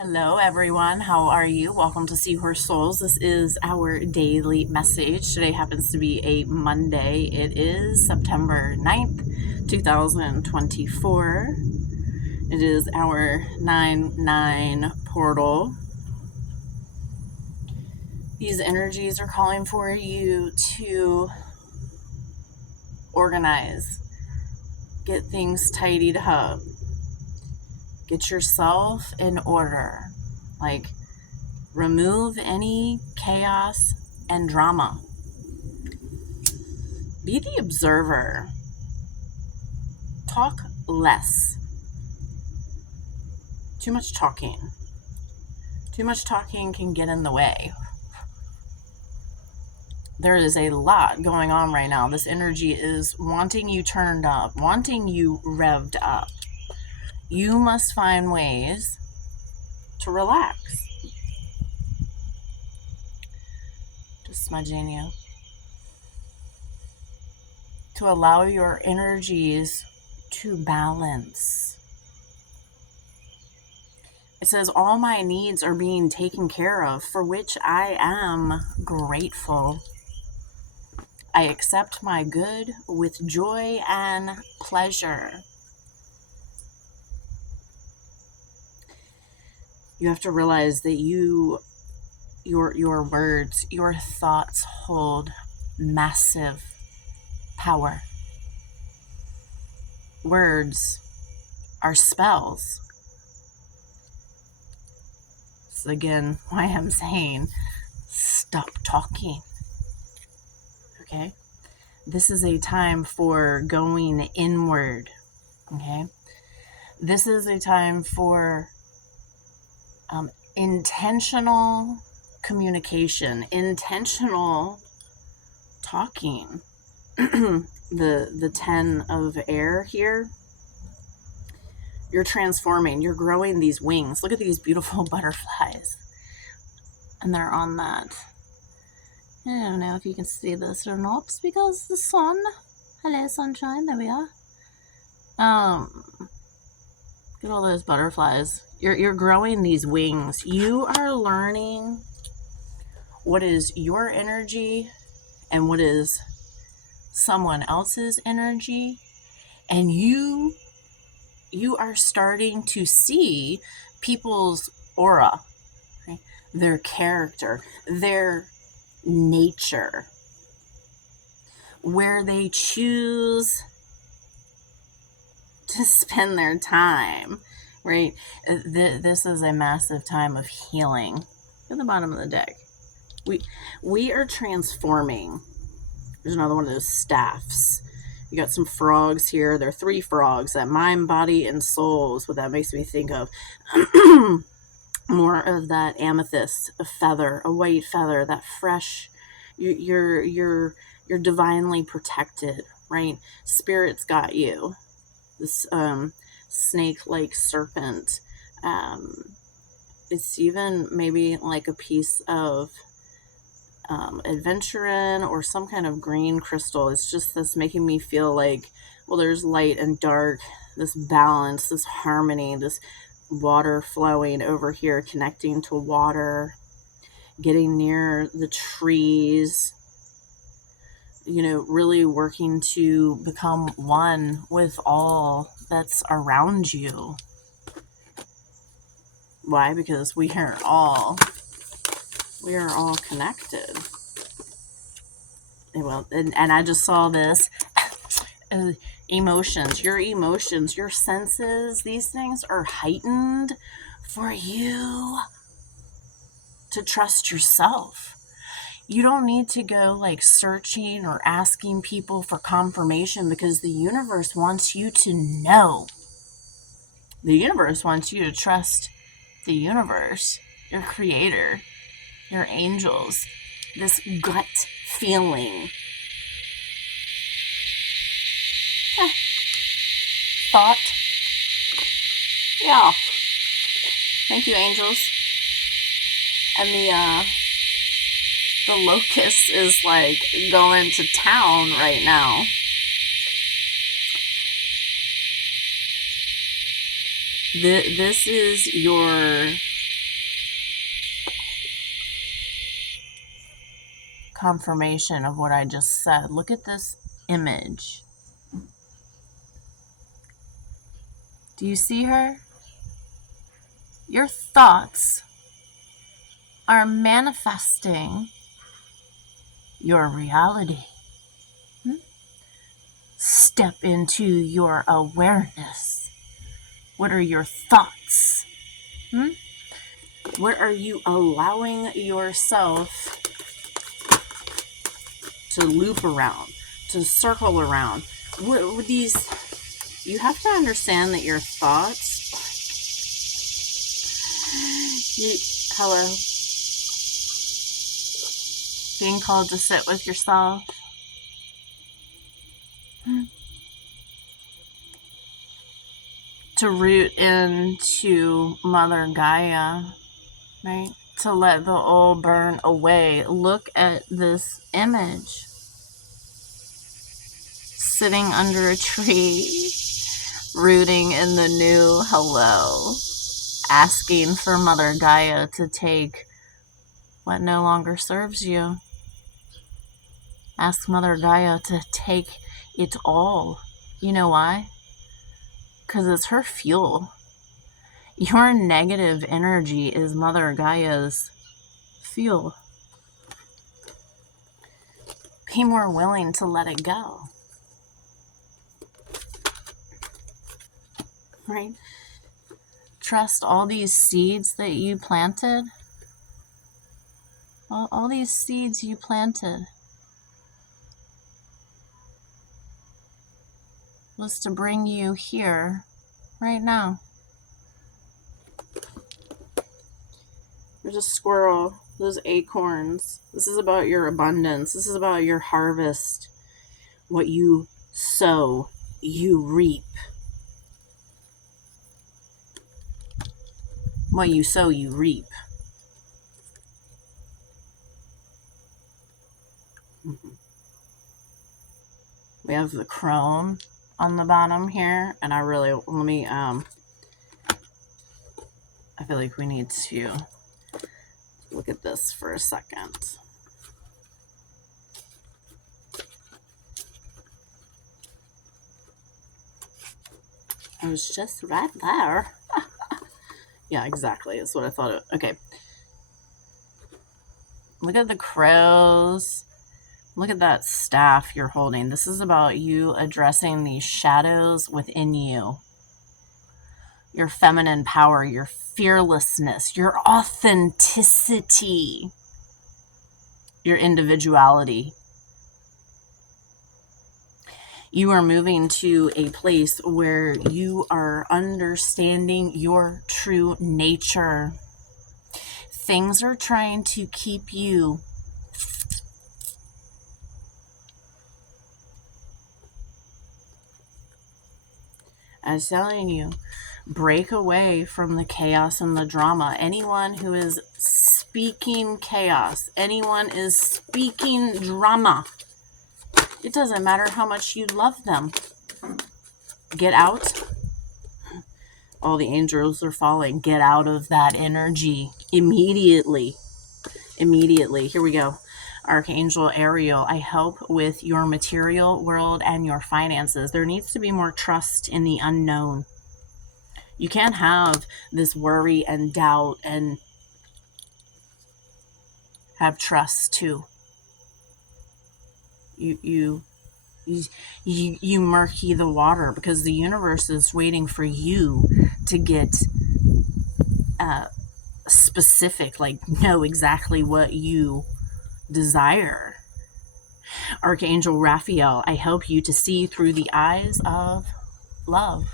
Hello, everyone. How are you? Welcome to Seahorse Souls. This is our daily message. Today happens to be a Monday. It is September 9th, 2024. It is our 9/9 portal. These energies are calling for you to organize, get things tidied up, get yourself in order. Remove any chaos and drama. Be the observer. Talk less. Too much talking. Too much talking can get in the way. There is a lot going on right now. This energy is wanting you turned up, wanting you revved up. You must find ways to relax. Just smudging you. To allow your energies to balance. It says, all my needs are being taken care of, for which I am grateful. I accept my good with joy and pleasure. You have to realize that your words, your thoughts hold massive power. Words are spells. This is again why I'm saying stop talking. Okay? This is a time for going inward. Okay? This is a time for intentional communication, intentional talking. The 10 of air here, you're transforming, you're growing these wings. Look at these beautiful butterflies. And they're on that. I don't know if you can see this or not because the sun. Hello, sunshine. There we are. Look at all those butterflies. You're growing these wings. You are learning what is your energy and what is someone else's energy, and you are starting to see people's aura, right? Their character, their nature, where they choose to spend their time, right? This is a massive time of healing. At the bottom of the deck, we are transforming. There's another one of those staffs. You got some frogs here. There are 3 frogs, that mind, body, and soul is what that makes me think of. More of that amethyst, a feather, a white feather, that fresh. You're divinely protected, right? Spirit's got you. This snake-like serpent. It's even maybe like a piece of adventurin or some kind of green crystal. It's just this making me feel like, well, there's light and dark, this balance, this harmony, this water flowing over here, connecting to water, getting near the trees, really working to become one with all that's around you. Why? Because we are all connected. Well, and I just saw this. Emotions, your senses, these things are heightened for you to trust yourself. You don't need to go searching or asking people for confirmation, because the universe wants you to know. The universe wants you to trust the universe, your creator, your angels, this gut feeling. Thought. Yeah. Thank you, angels. And the locust is going to town right now. This is your confirmation of what I just said. Look at this image. Do you see her? Your thoughts are manifesting your reality. Step into your awareness. What are your thoughts? What are you allowing yourself to loop around, to circle around? What these, you have to understand that your thoughts, hello, being called to sit with yourself. To root into Mother Gaia, right? To let the old burn away. Look at this image. Sitting under a tree, rooting in the new hello. Asking for Mother Gaia to take what no longer serves you. Ask Mother Gaia to take it all. You know why? Because it's her fuel. Your negative energy is Mother Gaia's fuel. Be more willing to let it go. Right? Trust all these seeds that you planted. All these seeds you planted was to bring you here right now. There's a squirrel, those acorns. This is about your abundance. This is about your harvest. What you sow, you reap. What you sow, you reap. We have the crone on the bottom here, and I really, let me, I feel like we need to look at this for a second. It was just right there. Yeah, exactly. That's what I thought. Okay. Look at the crows. Look at that staff you're holding. This is about you addressing these shadows within you. Your feminine power, your fearlessness, your authenticity, your individuality. You are moving to a place where you are understanding your true nature. Things are trying to keep you I'm telling you, break away from the chaos and the drama. Anyone who is speaking chaos, anyone is speaking drama, it doesn't matter how much you love them. Get out. All the angels are falling. Get out of that energy immediately. Immediately. Here we go. Archangel Ariel, I help with your material world and your finances. There needs to be more trust in the unknown. You can't have this worry and doubt and have trust too. You murky the water because the universe is waiting for you to get specific, like know exactly what you desire. Archangel Raphael, I help you to see through the eyes of love.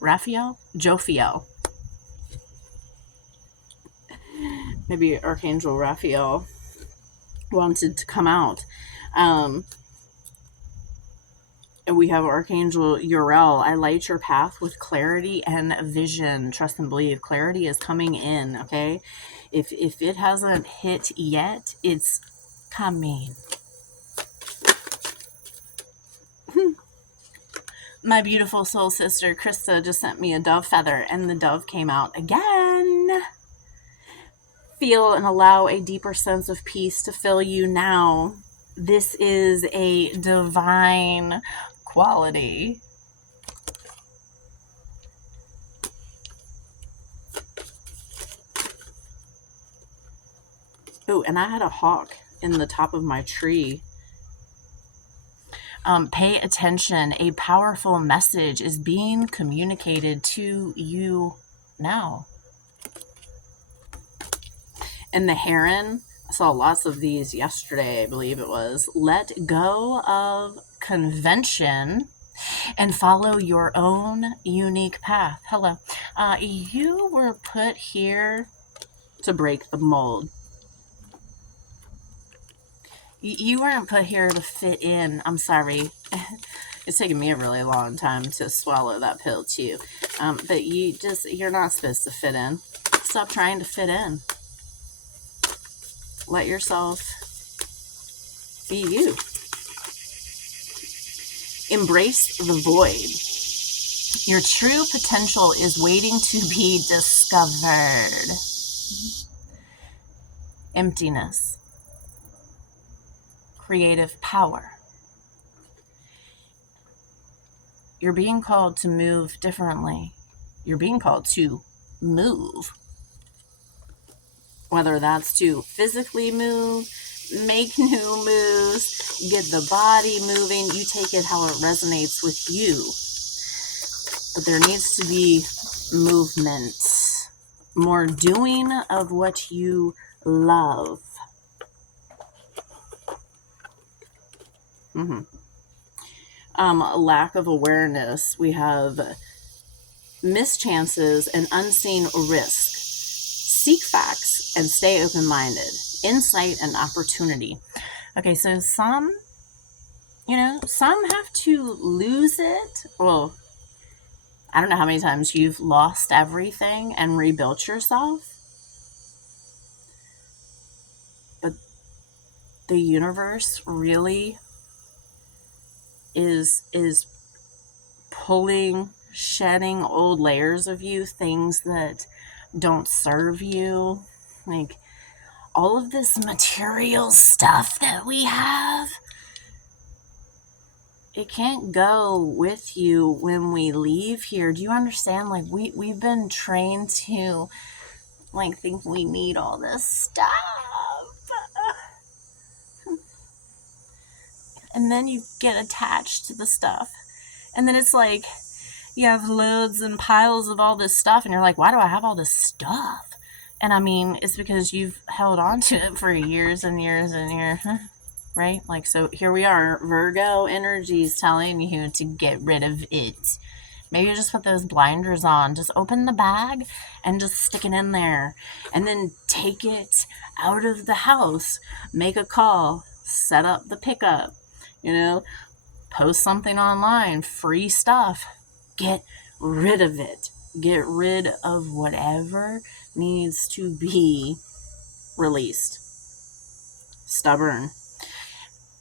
Raphael? Jophiel. Maybe Archangel Raphael wanted to come out. And we have Archangel Uriel. I light your path with clarity and vision. Trust and believe. Clarity is coming in, okay? If it hasn't hit yet, it's coming. My beautiful soul sister, Krista, just sent me a dove feather, and the dove came out again. feel and allow a deeper sense of peace to fill you now. This is a divine quality. Oh, and I had a hawk in the top of my tree. Pay attention. A powerful message is being communicated to you now. And the heron, I saw lots of these yesterday, I believe it was. Let go of convention and follow your own unique path. Hello. You were put here to break the mold. You weren't put here to fit in. I'm sorry. It's taken me a really long time to swallow that pill too. But you're not supposed to fit in. Stop trying to fit in. Let yourself be you. Embrace the void. Your true potential is waiting to be discovered. Emptiness. Creative power. You're being called to move differently. You're being called to move. Whether that's to physically move, make new moves, get the body moving, you take it how it resonates with you. But there needs to be movement. More doing of what you love. Lack of awareness. We have mischances and unseen risk. Seek facts and stay open-minded. Insight and opportunity. Okay, so some have to lose it. Well, I don't know how many times you've lost everything and rebuilt yourself. But the universe really is pulling, shedding old layers of you, things that don't serve you. Like all of this material stuff that we have, it can't go with you when we leave here. Do you understand? Like we've been trained to like think we need all this stuff. And then you get attached to the stuff. And then it's like you have loads and piles of all this stuff and you're like, why do I have all this stuff? And I mean, it's because you've held on to it for years and years and years, right? Like, so here we are, Virgo energies telling you to get rid of it. Maybe just put those blinders on. Just open the bag and just stick it in there. And then take it out of the house. Make a call. Set up the pickup. Post something online. Free stuff. Get rid of it. Get rid of whatever needs to be released. Stubborn.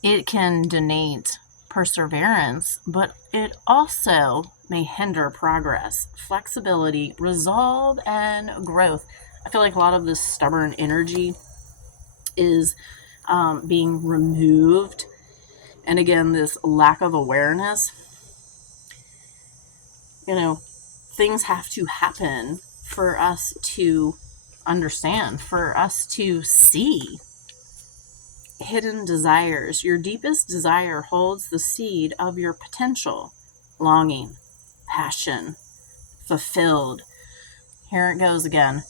It can donate perseverance, but it also may hinder progress, flexibility, resolve, and growth. I feel like a lot of this stubborn energy is being removed. And again, this lack of awareness, things have to happen for us to understand, for us to see. Hidden desires. Your deepest desire holds the seed of your potential. Longing, passion, fulfilled. Here it goes again.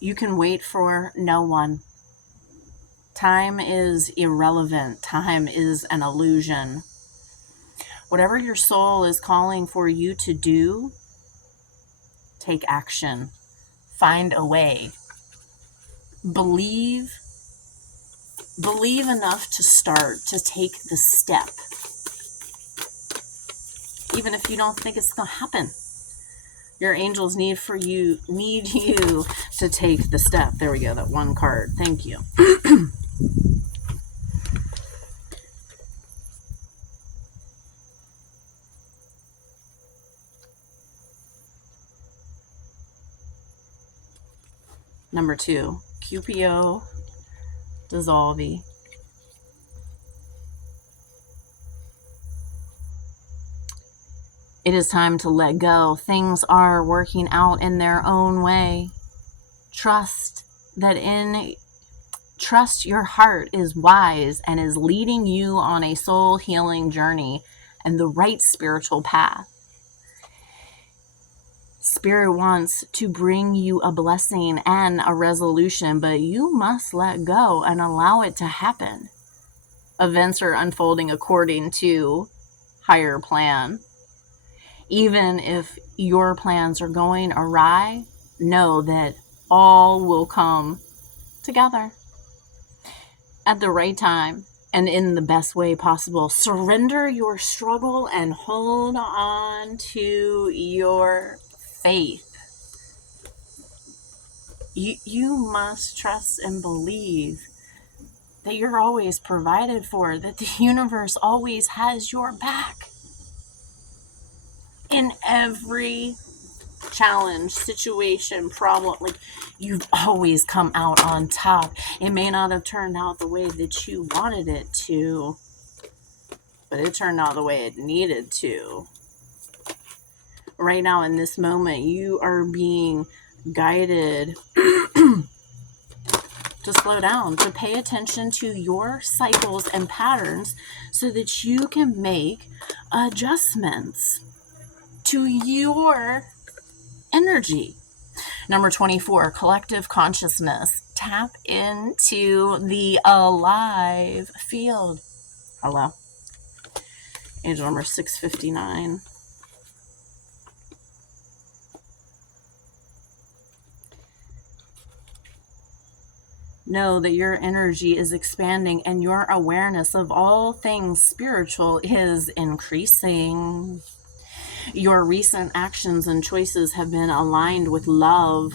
You can wait for no one. Time is irrelevant. Time is an illusion. Whatever your soul is calling for you to do, take action. Find a way. Believe enough to start, to take the step. Even if you don't think it's going to happen. Your angels need you to take the step. There we go, that one card. Thank you. Number 2, QPO dissolve. It is time to let go. Things are working out in their own way. Trust your heart is wise and is leading you on a soul healing journey and the right spiritual path. Spirit wants to bring you a blessing and a resolution, but you must let go and allow it to happen. Events are unfolding according to higher plan. Even if your plans are going awry, know that all will come together at the right time and in the best way possible. Surrender your struggle and hold on to your faith. You must trust and believe that you're always provided for, that the universe always has your back in every challenge, situation, problem. Like, you've always come out on top. It may not have turned out the way that you wanted it to, but it turned out the way it needed to. Right now, in this moment, you are being guided to slow down, to pay attention to your cycles and patterns so that you can make adjustments to your energy. Number 24, collective consciousness. Tap into the alive field. Hello. Angel number 659. Know that your energy is expanding and your awareness of all things spiritual is increasing. Your recent actions and choices have been aligned with love.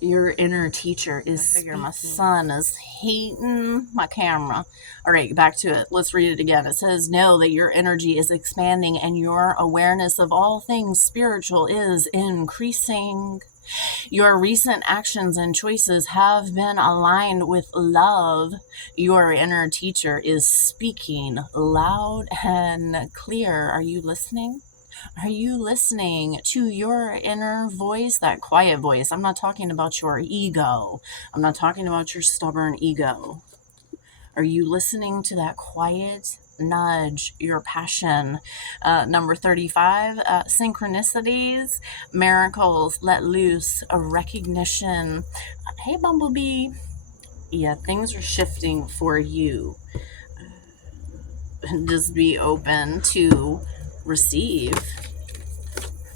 Your inner teacher is speaking. My son is hating my camera. All right, back to it. Let's read it again. It says, know that your energy is expanding and your awareness of all things spiritual is increasing. Your recent actions and choices have been aligned with love. Your inner teacher is speaking loud and clear. Are you listening? Are you listening to your inner voice, that quiet voice? I'm not talking about your ego. I'm not talking about your stubborn ego. Are you listening to that quiet nudge, your passion? Number 35, synchronicities, miracles, let loose, a recognition. Hey, Bumblebee. Yeah, things are shifting for you. Just be open to receive,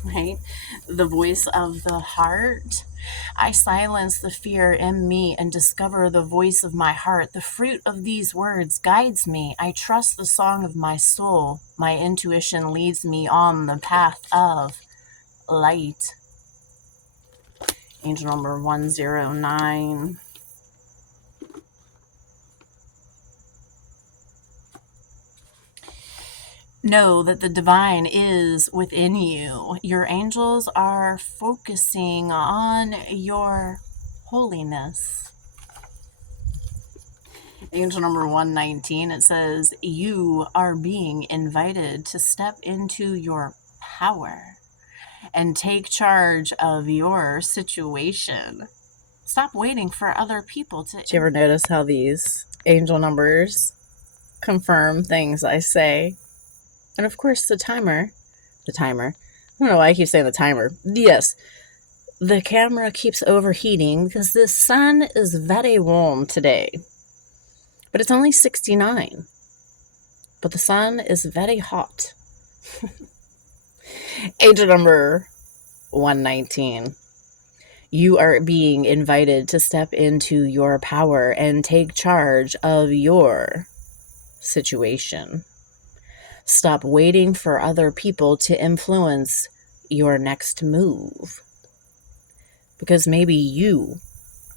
right? The voice of the heart. I silence the fear in me and discover the voice of my heart. The fruit of these words guides me. I trust the song of my soul. My intuition leads me on the path of light. Angel number 109. Know that the divine is within you. Your angels are focusing on your holiness. Angel number 119, it says, you are being invited to step into your power and take charge of your situation. Stop waiting for other people to... Did you ever notice how these angel numbers confirm things I say? And of course, the timer, I don't know why I keep saying the timer. Yes, the camera keeps overheating because the sun is very warm today. But it's only 69. But the sun is very hot. Angel number 119. You are being invited to step into your power and take charge of your situation. Stop waiting for other people to influence your next move. Because maybe you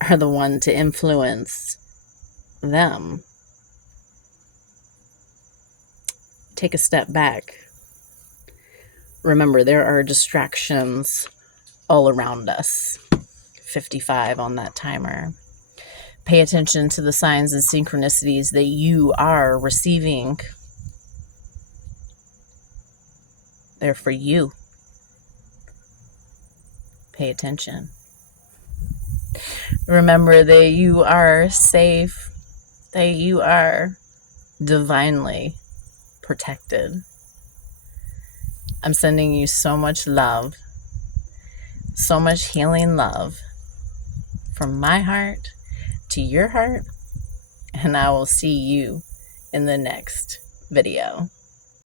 are the one to influence them. Take a step back. Remember, there are distractions all around us. 55 on that timer. Pay attention to the signs and synchronicities that you are receiving. They're for you. Pay attention. Remember that you are safe, that you are divinely protected. I'm sending you so much love, so much healing love from my heart to your heart, and I will see you in the next video.